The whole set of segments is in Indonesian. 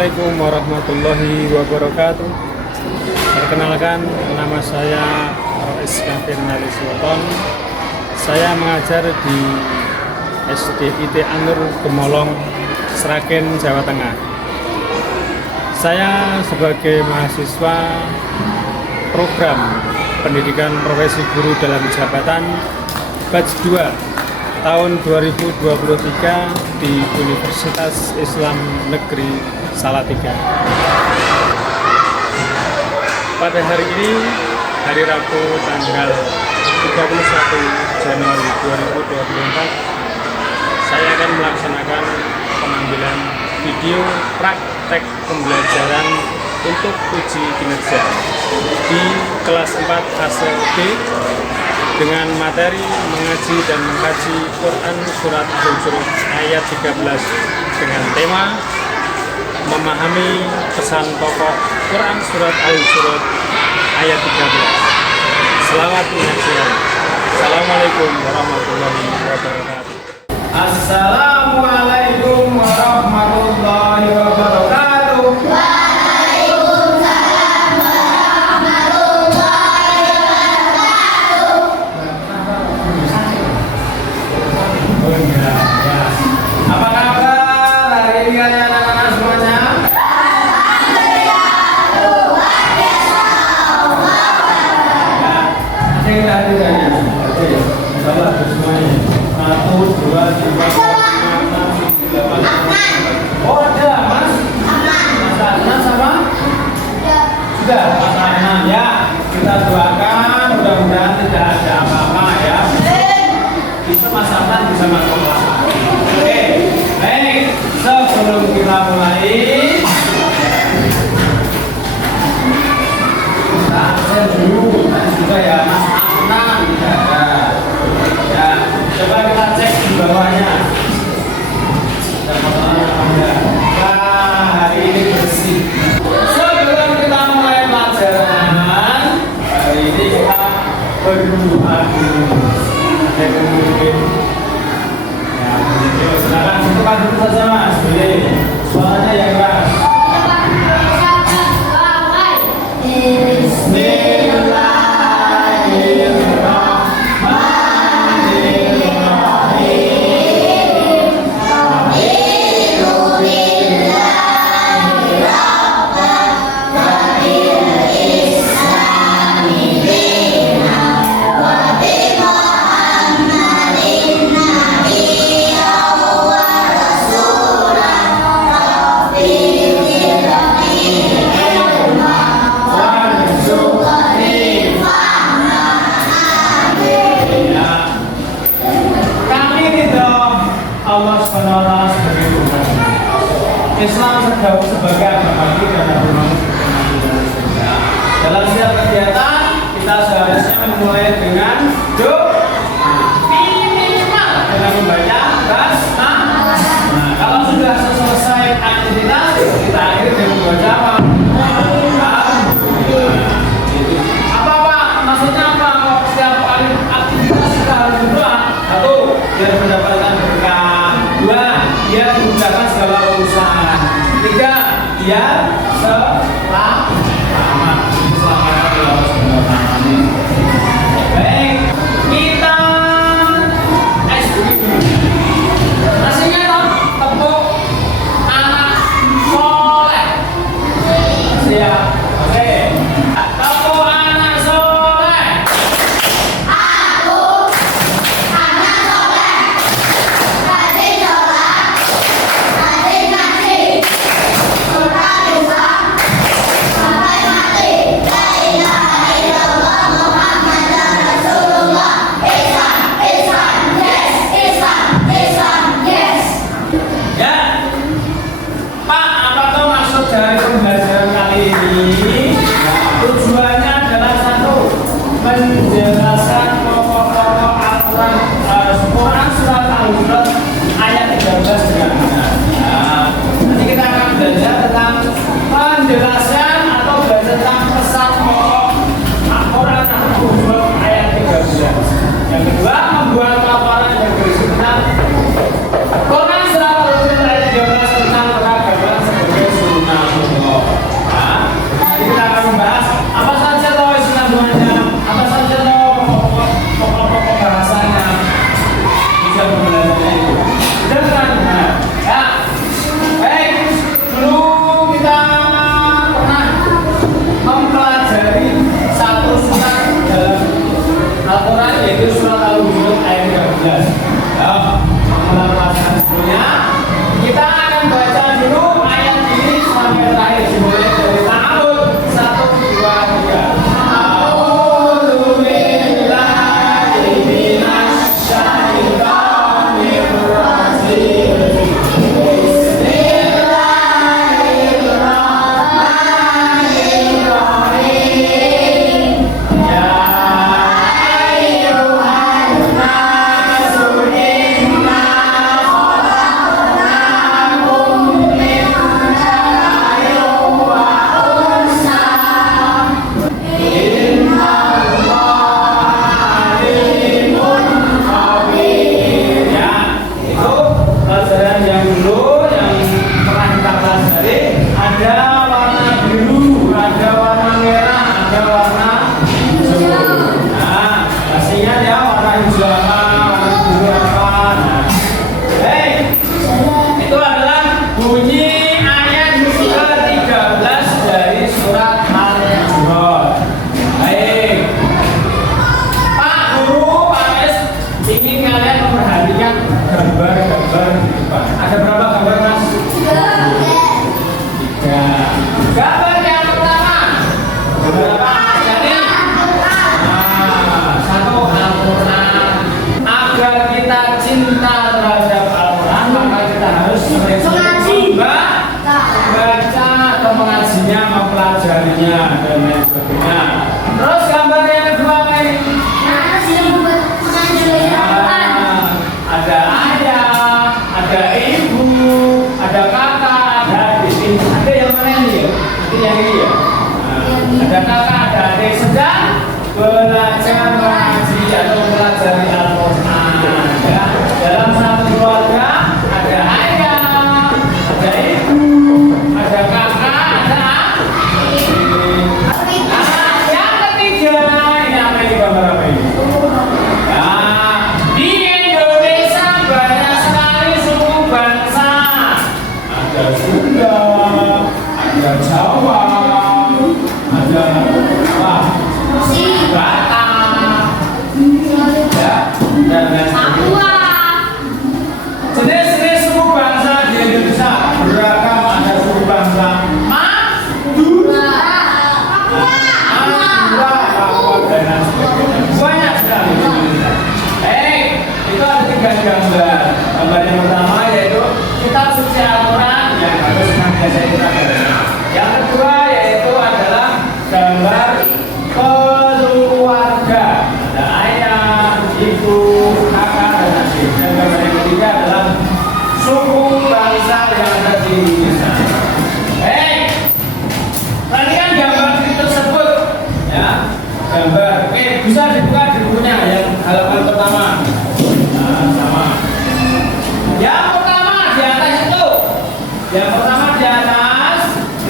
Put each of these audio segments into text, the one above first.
Assalamualaikum warahmatullahi wabarakatuh. Perkenalkan, nama saya Rois Kafir Naliswoton. Saya mengajar di SD IT Anur Gemolong, Sragen, Jawa Tengah. Saya sebagai mahasiswa program Pendidikan Profesi Guru dalam Jabatan Batch 2 tahun 2023 di Universitas Islam Negeri Salatiga. Pada hari ini, hari Rabu tanggal 31 Januari 2024, saya akan melaksanakan pengambilan video praktek pembelajaran untuk uji kinerja di kelas 4 fase B dengan materi mengaji dan mengkaji Quran Surat Al-Hujurat ayat 13 dengan tema memahami pesan pokok Quran Surat Al-Hujurat ayat 13. Selamat menyaksikan. Assalamualaikum warahmatullahi wabarakatuh. Assalamualaikum warahmatullahi wabarakatuh. Apa kabar hari ini kalian anak-anak semuanya? Salah semuanya. 1, 2, 3, 4, 5, 6, 7, 8. Oh ada mas? Mas Adnan sama? Sudah Mas Adnan ya. Kita doakan mudah-mudahan tidak ada apa-apa ya. Kita Mas Adnan bisa masuk kelas. Oke, baik. Sebelum kita mulai, kita absen dulu. Juga ya Mas Adnan. Ya, coba kita cek di bawahnya. Nah, hari ini bersih. Sebelum kita mulai pelajaran, hari ini kita berdoa dulu. Ada mungkin. Ya, silakan tentukan dulu saja mas. Boleh. Suaranya yang keras. Islam sebagai agama kita dalam setiap kegiatan kita seharusnya memulai dengan doa minimal dengan membaca basmalah. Nah, kalau sudah selesai aktivitas kita akhiri dengan membaca apa maksudnya apa? Setiap kali aktivitas kita harus berdoa. 1. Biar mendapatkan berkah. 2. Biar dimudahkan segala urusan. 3. Biar selamat. Baik, kita nasinya dong, tepuk anak soleh. Siap, oke. Tepuk anak soleh. Aku anak soleh, rajin sholat, rajin ngaji, suka duka, sampai mati. La ilaha illallah Muhammadan Rasulullah. Islam, yes. Islam, yes. Ya, Pak, apa tuh maksud dari pembelajaran kali ini? Tujuannya adalah 1. Menjelaskan pokok-pokok aturan Quran Surat Al-Hujurat ayat 13 dengan benar. Nah, nanti kita akan belajar tentang penjelasan atau belajar tentang pesan pokok Quran Al-Hujurat ayat 13. Yang kedua, membuat laporan yang berisi tentang Quran Surat Al-Hujurat ayat 13 tentang peragaman sebagai sunnah. Al-Quran yaitu surat Al-Hujurat ayat 13. Ya, pelaksanaan sebelumnya kita akan baca dulu ayat ini sampai terakhir dimulai dari ta'awud 1, 2, 3. Ada berapa gambar, Mas? 3. Gambar yang pertama berapa? Jadi satu Al-Quran. Agar kita cinta terhadap Al-Quran, maka kita harus sering baca atau mengajinya, mempelajarinya dan lain sebagainya. Terus gambar yang kedua apa ini? Ada ayah, ada ibu, ada kakak, ada adik. Ada yang mana ini ya? Ini yang ini ya? Ada kakak, ada adik sedang belajar mengaji atau pelajari Al-Quran. Ya. Dalam satu keluarga ada ayah, ada ibu, ada kakak, ada adik. Yang ketiga, ini apa ini, gambar apa ini? Sunda, ada Jawa, ada Batak, ya, dan lain sebagainya. Jenis-jenis suku bangsa di Indonesia beragam, ada suku bangsa Madura, Papua, dan lain sebagainya. Banyak sekali. Itu ada 3 gambar. Gambar yang pertama yaitu kitab suci Al-Quran yang harus biasa kita baca. Yang kedua yaitu adalah gambar keluarga, ada ayah, ibu, kakak, dan adik. Dan gambar yang ketiga adalah suku bangsa yang ada di Indonesia. Perhatikan gambar tersebut, ya. Gambar, bisa dibuka di bukunya yang halaman pertama. Sama. Yang pertama di atas itu, yang pertama di atas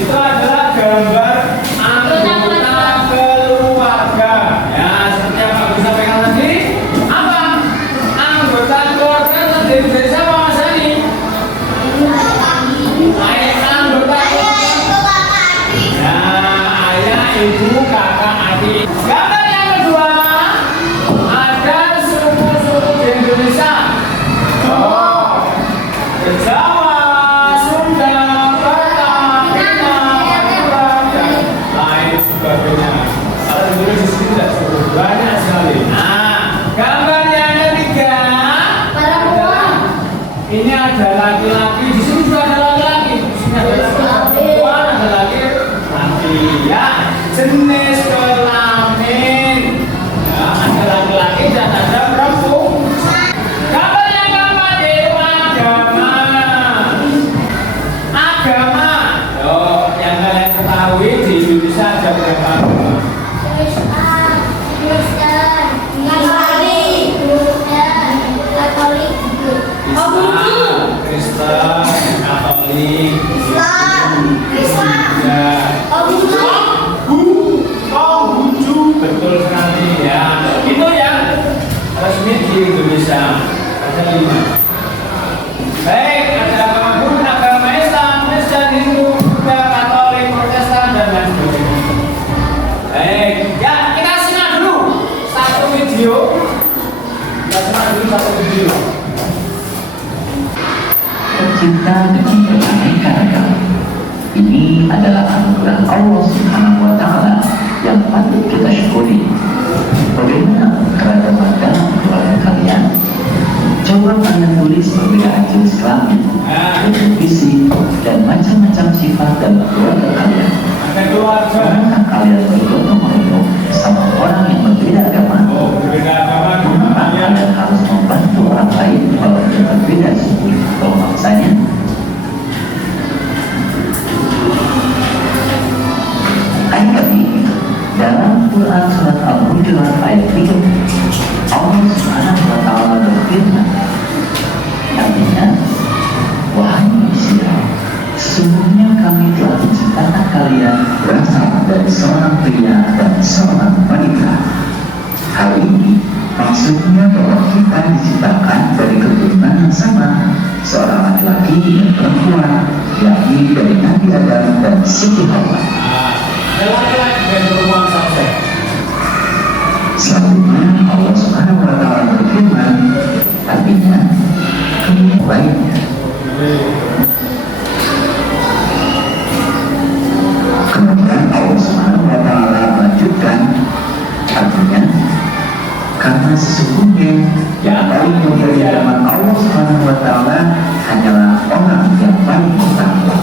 itu adalah gambar anggota keluarga. Ya, seperti apa bisa pegang tadi? Apa? Anggota keluarga terdiri dari siapa, Mas Ani? Ayah, anggota keluarga. Ya, ayah, ibu, kakak, adik. Gambar yang kedua ada suku-suku di Indonesia. Jawa, Sunda, Batak, Madura, dan lain sebagainya. Kalau dulu di sini tidak banyak sekali. Nah, gambar yang ketiga adalah video. Kita simak dulu satu video. Tercipta dengan beraneka ragam. Ini adalah anugerah Allah Subhanahu wa Ta'ala yang patut kita syukuri. Bagaimana keragaman dalam keluarga kalian? Coba kalian tulis perbedaan jenis kelamin, visi, dan macam-macam sifat dalam keluarga kalian. Pernahkah kalian bergotong royong sama orang yang berbeda agama? Mengapa kalian harus membantu orang lain kalau berbeda suku atau bangsanya? Adik-adik, dalam Quran surat Al-Hujurat ayat 3, Allah Subhanahu wa Ta'ala berfirman, artinya, wahai manusia, sesungguhnya kami telah menciptakan kalian berasal dari seorang pria dan seorang wanita. Hal ini maksudnya bahwa kita diciptakan dari keturunan yang sama, seorang laki-laki dan perempuan, yakni dari Nabi Adam dan Siti Hawa. Laki-laki dan perempuan saja. Selanjutnya Allah Subhanahu wa Ta'ala berfirman, artinya kemudian lainnya. Kemudian Allah Subhanahu wa Ta'ala melanjutkan, artinya karena sesungguhnya yang paling mulia di hadapan Allah Subhanahu wa Ta'ala hanyalah orang yang paling bertakwa.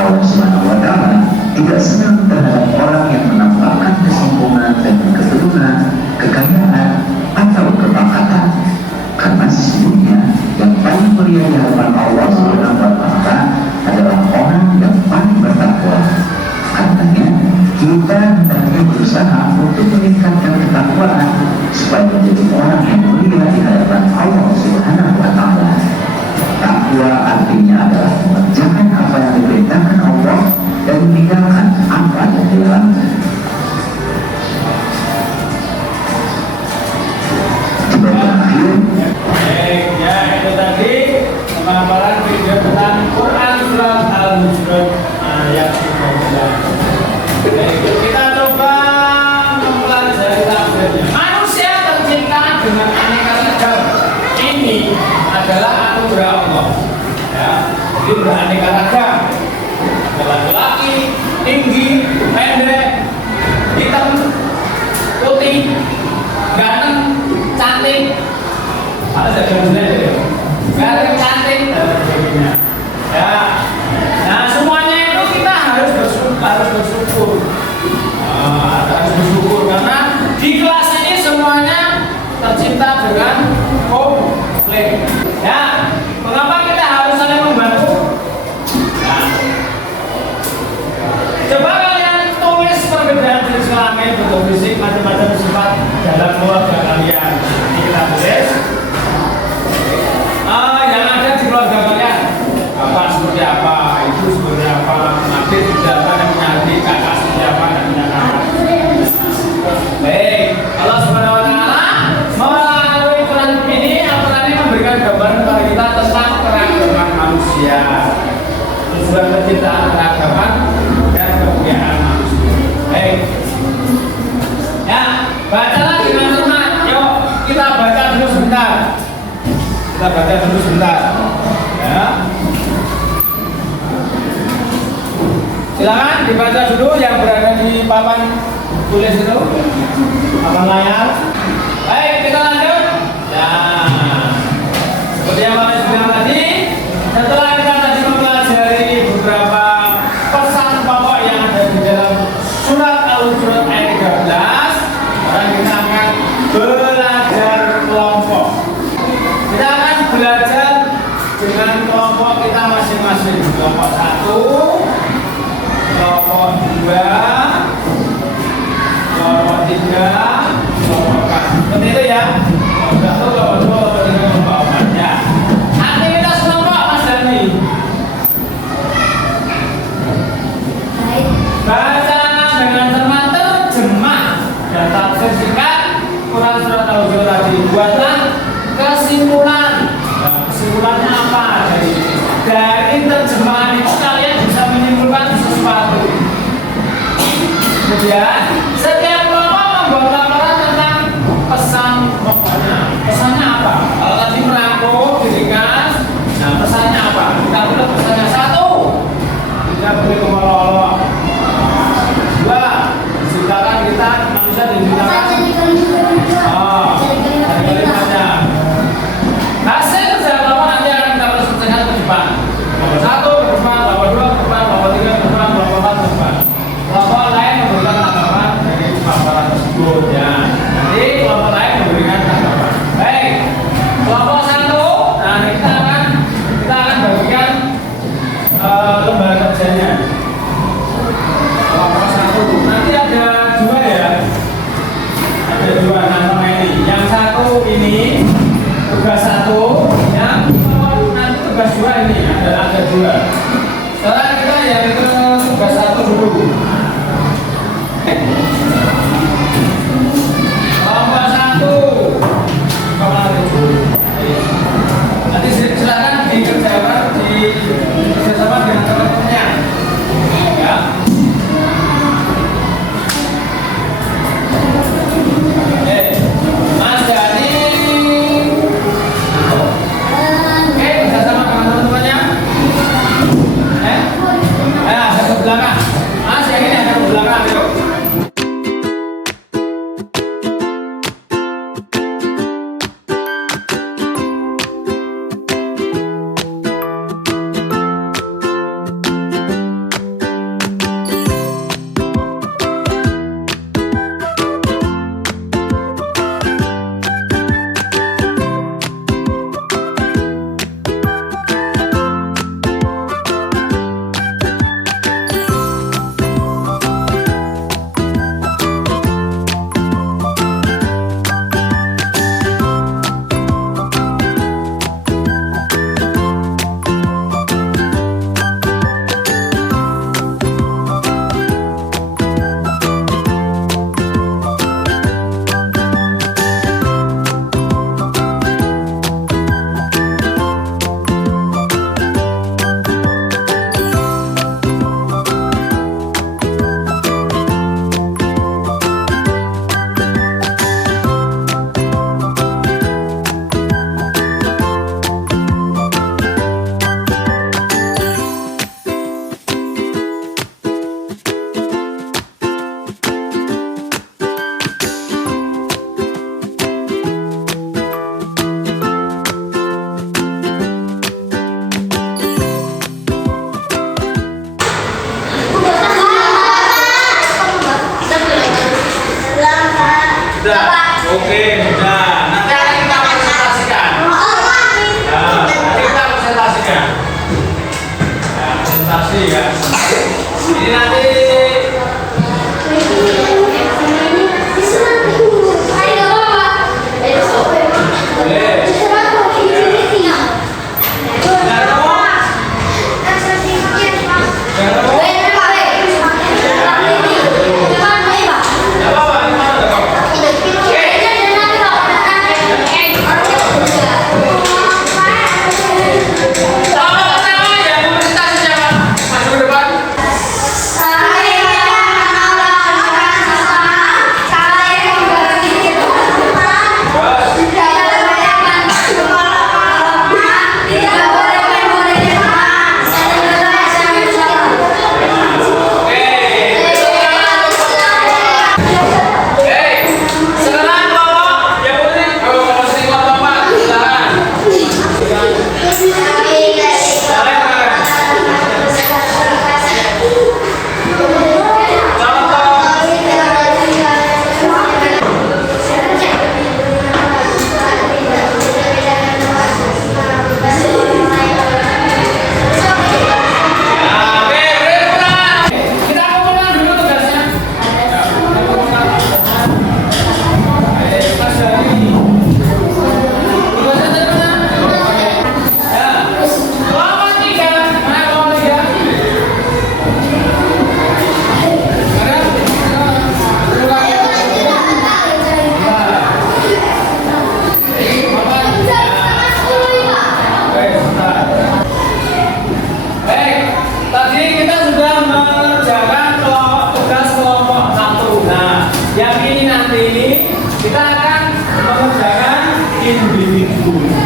Allah Subhanahu wa Ta'ala tidak senang terhadap orang yang menampakkan kesombongan dan keturunan, kekayaan, atau kepangkatan, karena sesungguhnya yang paling mulia di hadapan Allah Subhanahu wa Ta'ala adalah orang yang paling bertakwa. Karenanya kita hendaknya berusaha untuk meningkatkan ketakwaan supaya menjadi orang yang mulia di hadapan Allah Subhanahu wa Ta'ala. Takwa artinya adalah mengerjakan apa yang diperintahkan Allah dan meninggalkan apa yang dilarangkan. Juga terakhir, Baik, ya itu tadi pemaparan video tentang Quran surat Al-Hujurat ayat 13. Baik, kita coba mempelajari tafsirnya. Manusia tercipta dengan aneka ragam. Ini adalah anugerah Allah. Ya, jadi beraneka ragam. Laki-laki, tinggi, pendek, hitam, putih, ganteng, cantik. Ada jenisnya, ganteng, cantik, dan sebagainya. Ya, nah semuanya itu kita harus bersyukur. Harus bersyukur karena di kelas ini semuanya tercipta dengan komplit. Ya, mengapa kita harus saling membantu? Nah, coba kalian tulis perbedaan jenis kelamin, bentuk fisik, macam-macam sifat dalam keluarga kalian. Ini kita tulis. Yang ada di keluarga kalian, bapak seperti apa, ibu seperti apa, adik seperti apa, dan punya adik, kakak seperti apa, dan punya kakak. Baik, Allah Subhanahu wa Ta'ala melalui Quran ini Al-Quran memberikan gambaran kepada kita tentang keragaman manusia, tujuan penciptaan keragaman dan kemuliaan manusia. Baik, ya bacalah dengan cermat. Yuk kita baca dulu sebentar. Ya. Silakan dibaca dulu yang berada di papan tulis itu, papan layar. Baik, kita lanjut. Ya, seperti yang Bapak bilang tadi, setelah kita tadi mempelajari beberapa pesan pokok yang ada di dalam surat Al-Hujurat ayat 13, sekarang kita akan belajar kelompok. Kita akan belajar dengan kelompok kita masing-masing. Kelompok 1, kelompok 2, kelompok 3, kelompok 4. Seperti itu ya. Kelompok 1, kelompok 2, kelompok 3, kelompok 4 ya. Aktivitas kelompok Mas Dani. Baca dengan cermat, terjemah dan tafsir singkat Quran surat Al-Hujurat tadi. Buatlah kesimpulan. Nah, kesimpulannya apa? Dari terjemahan itu kalian bisa menyimpulkan sesuatu. Kemudian setiap kelompok membuat laporan tentang Oke, sudah. Nanti akan kita presentasikan. Nah, nanti kita presentasikan. Nah, presentasi ya. Ini nanti kita akan mengerjakan individu.